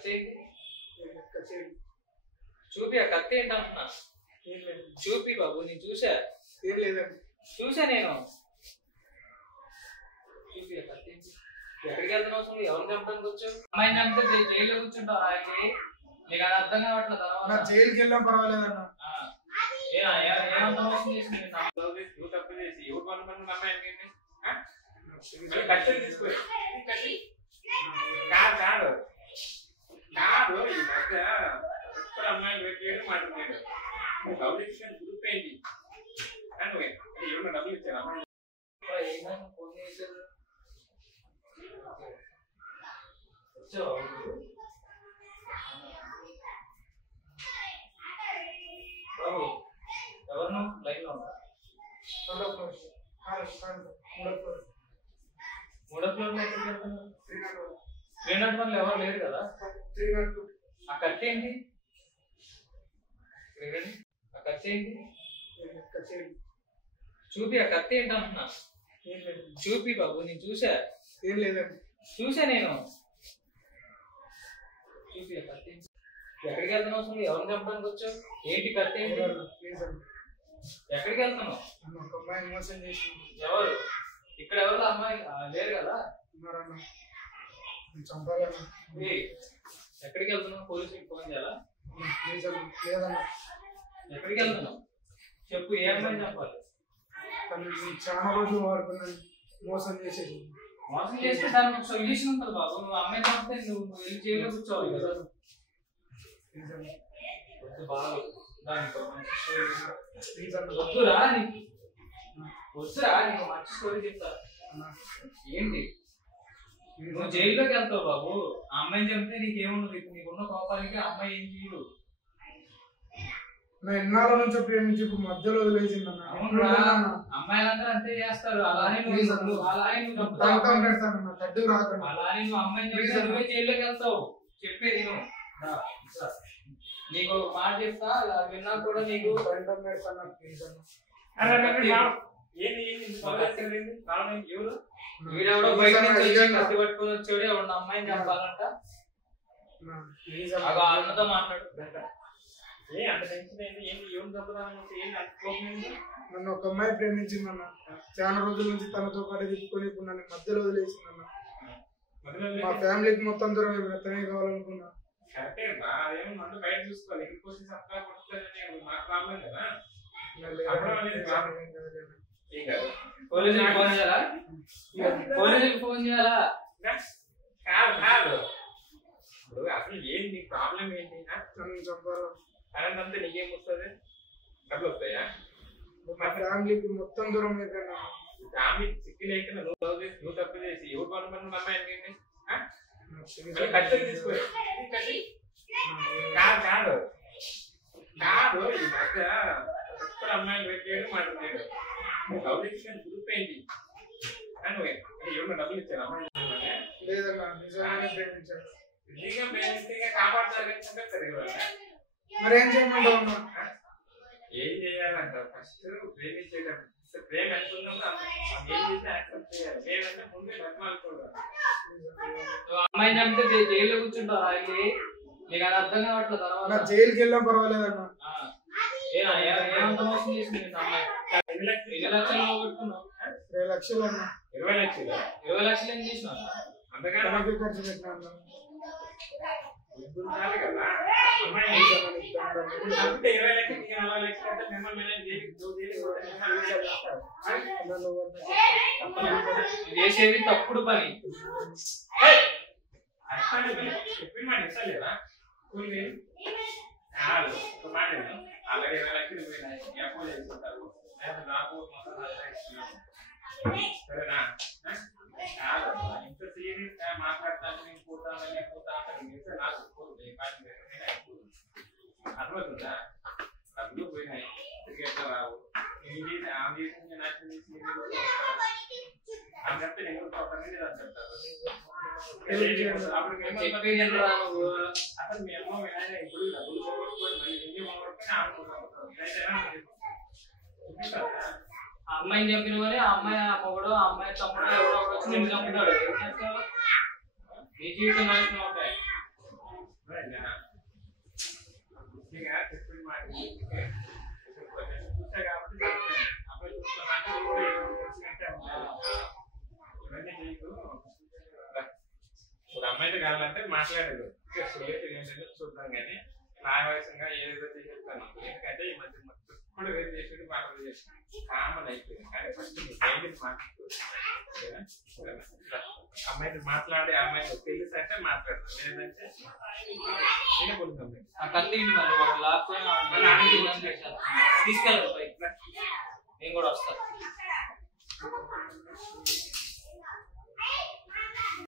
కత్తి చూపి, ఆ కత్తి ఏంటి అంటున్నా. చూపి బాబు, నేను చూసా. చూసా నేను. చూపి ఆ కత్తి ఏంటి. ఎక్కడికి వెళ్తున్నావు అసలు? ఎవరిని చంపడానికి వచ్చావు? అమ్మాయిని చంపితే జైల్లో కూర్చుంటావు. అయితే నీకు అది అర్థం కావట్లేదు. తర్వాత జైలుకి వెళ్ళాం పర్వాలేదన్నా. ఏమంత మోసం చేసి తప్పు చేసి ఎవరు పనుకున్న అమ్మాయి కట్టెలు తీసుకో. కాదు కాదు కాదు ఈ మధ్య ఒక్కరు అమ్మాయిని పెట్టేయడం మాట్లాడాడు. డబ్బులు ఇచ్చిన గ్రూప్ ఏంటి కానీ ఏమన్నా డబ్బులు ఇచ్చారు అమ్మాయి? ఫోన్ చేశారు. వచ్చావా? బాబు ఎవరు నువ్వు? లైన్ లో ఉన్నా. మూడో ఫ్లోర్ లో ఎక్కడికి వెళ్తున్నావు? 301 ఎవరు లేరు కదా. ఆ కత్తి ఏంటి? ఆ కత్తి ఏంటి? చూపి, ఆ కత్తి ఏంటి అంటున్నా. చూపి బాబు, నేను చూసా. చూసా నేను. చూపి ఆ కత్తి. ఎక్కడికి వెళ్తున్నావు అసలు? ఎవరిని చంపడానికి వచ్చావు? ఏంటి కత్తి ఏంటి? ఎక్కడికి వెళ్తున్నావు? ఎవరు? ఇక్కడ ఎవరు అమ్మాయి లేరు కదా. ఎక్కడికి వెళ్తున్నావు? పోలీసులకు ఫోన్ చేయాలా? ఎక్కడికి వెళ్తున్నావు చెప్పు. ఏ అమ్మాయి చంపాలి? చాలా రోజులు వాడుకున్నాను. మోసం చేసేది. మోసం చేస్తే దానికి ఒక సొల్యూషన్ ఉంటుంది బాబు. నువ్వు అమ్మాయి చంపితే నువ్వు వెళ్ళి జైల్లో కూర్చోవాలి కదా. వద్దురా నీకు, వద్దురా నీకు మంచి స్టోరీ చెప్తా. ఏంటి నువ్వు జైల్లోకి వెళ్తావు బాబు. ఆ అమ్మాయిని చంపితే నీకేముండదు. ఇప్పుడు నీకున్న కోపానికి ఆ అమ్మాయి ఏం చేయదు. నా ఎన్నాళ్ళ నుంచి ప్రేమించి ఇప్పుడు మధ్యలో వదిలేసింది. అమ్మాయిలందరూ అంతే చేస్తారు. అలానే నువ్వు అలానే నువ్వు అమ్మాయిని చంపితే నువ్వే జైల్లోకి వెళ్తావు. చెప్పేది నువ్వు. నీకు మాట చెప్తా, విన్నా కూడా నీకు వీడెవడో బయట నుంచి వచ్చి కత్తి పట్టుకొని వచ్చాడు. ఎవడ అమ్మాయిని చంపాలంట. అన్నతో మాట్లాడు. నన్ను ఒక అమ్మాయి ప్రేమించిందన్న. చాలా రోజుల నుంచి తనతో పాటు తిప్పుకొని ఇప్పుడు నన్ను మధ్యలో వదిలేసిందన్న. మా ఫ్యామిలీకి మొత్తం దూరం బ్రతనే కావాలనుకున్నా. బయట చూసుకోవాలి. పోలీసులకు ఫోన్ చేయాలా? పోలీసులకు ఫోన్ చేయాలా? కాదు కాదు. ఇప్పుడు అసలు ఏంటి నీ ప్రాబ్లం ఏంటి? కరెంట్ అంతా నీకేం వస్తుంది? డబ్బులు వస్తాయా? మా ఫ్యామిలీకి మొత్తం దూరం అయిపోయినా. ఫ్యామిలీ సిక్కి లేకుండా నువ్వు తప్పు చేసి ఎవరు పనుకున్న అమ్మాయి ఏంటి? కట్టెలు తీసుకో. కాదు కాదు కాదు ఈ మధ్య ఒక్కరు అమ్మాయిని పెట్టేయడం మాట్లాడాడు. డబ్బులు ఇచ్చిన గ్రూప్ ఏంటి కానీ ఏమన్నా డబ్బులు ఇచ్చారు అమ్మాయి? లేదన్నా, నిజంగానే ప్రేమించాడు. నిజంగా ప్రేమిస్తే కాపాడుతారు కానీ చంపేస్తారు కదా. మరి ఏం చేయమంటావు? ఏం చేయాలంట? ఫస్ట్ ప్రేమించేయడం. ప్రేమ ఎంత ఉన్నప్పుడు ఏం చేసి యాక్సెప్ట్ చేయాలి. లేదంటే ముందే బతిమాలుకోవాలి. అమ్మాయిని చంపితే జైల్లో కూర్చుంటావు. అయితే నీకు అది అర్థం కావట్లేదు. తర్వాత జైలుకి వెళ్ళాం పర్వాలేదన్నా. ఏమంత మోసం చేసింది అమ్మాయి? 20 లక్షలు పోగొట్టుకున్నావు. 20 లక్షలు అన్నా. 20 లక్షలు? 20 లక్షలు ఏం చేసినావు? అంతగా ఖర్చు పెట్టినా అన్నా. కదా అమ్మాయి 20 లక్షలు 40 లక్షలు అంటే మిమ్మల్ని చేసేది తప్పుడు పని. చెప్పిన మాట ఇస్తలేదా? కాదు ఒక మాట అలాగే 20 లక్షలు పోయినాయి. అప్పు చేసుకుంటారు. నాకు సరేనా? కాదు ఇంత సీరియస్ గా మాట్లాడతాను. నేను పోతానని పోతా అంటాను. నాకు అర్థమవుతుందా? డబ్బులు పోయినాయి. క్రికెట్ రావు. ఆమె చేసింది నాకు అంతే. నేను చెప్తాను. అసలు మీ అమ్మ వినాయన ఇప్పుడు డబ్బులు పోగొట్టుకొని మళ్ళీ ఇంటి పోగొట్టుకొని ఆ అమ్మాయిని చంపిన కానీ ఆ అమ్మాయి మొగడు ఆ అమ్మాయి తమ్ముడు ఎవరో వచ్చి నిన్ను చంపుతాడు. నీ జీవితం నాశనం అవుతాయి. మంచిగా చెప్పిన మాట చూసా కాబట్టి అబ్బాయి చూస్తున్నట్టు ఇవన్నీ చేయకు. ఇప్పుడు అమ్మాయితో కావాలంటే మాట్లాడదు ఏంటంటే చూద్దాం కానీ నాగవయసంగా ఏదేదో చేసేస్తాను. ఎందుకంటే ఈ మధ్య ఇప్పుడు వేరు చేసేది మాటలు చేసి కామన్ అయిపోయింది. కానీ ఫస్ట్ అమ్మాయితో మాట్లాడే అమ్మాయితో తెలుసు అంటే మాట్లాడతాను, లేదంటే తీసుకెళ్ళదు నేను కూడా వస్తాను.